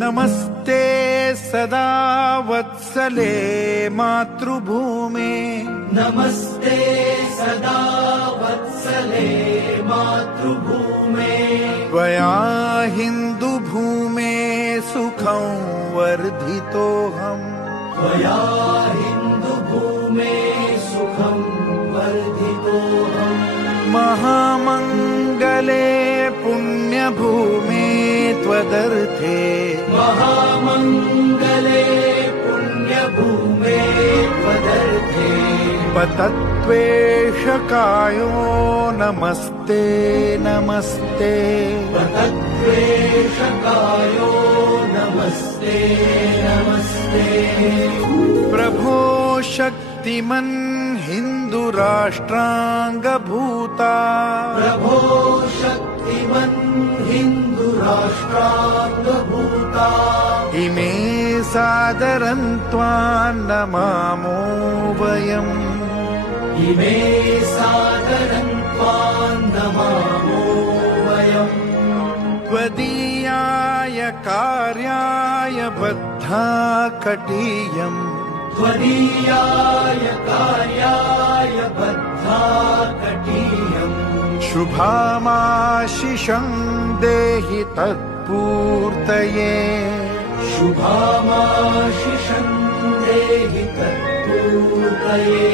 नमस्ते सदा वत्सले मातृभूमे नमस्ते सदा वत्सले मातृभूमे त्वया हिन्दुभूमे सुखं वर्धितोऽहम् त्वया हिन्दुभूमे सुखं वर्धितोऽहम् महामङ्गले पुण्यभूमे त्वदर्थे महामङ्गले पुण्यभूमे त्वदर्थे पतत्वेषकायो नमस्ते नमस्ते पतत्वेषकायो नमस्ते नमस्ते प्रभो शक्तिमन् हिन्दुराष्ट्राङ्गभूता प्रभो शक्तिमन् हिन्दुराष्ट्राङ्गभूता इमे सादरं त्वां नमामो वयम् इमे सादरं त्वां नमामो वयम् त्वदीयाय कार्याय बद्धा कटीयम् त्वदीयाय कार्याय बद्धा कटीयम् शुभामाशिषं देहि तत्पूर्तये शुभामाशिषं देहि तत्पूर्तये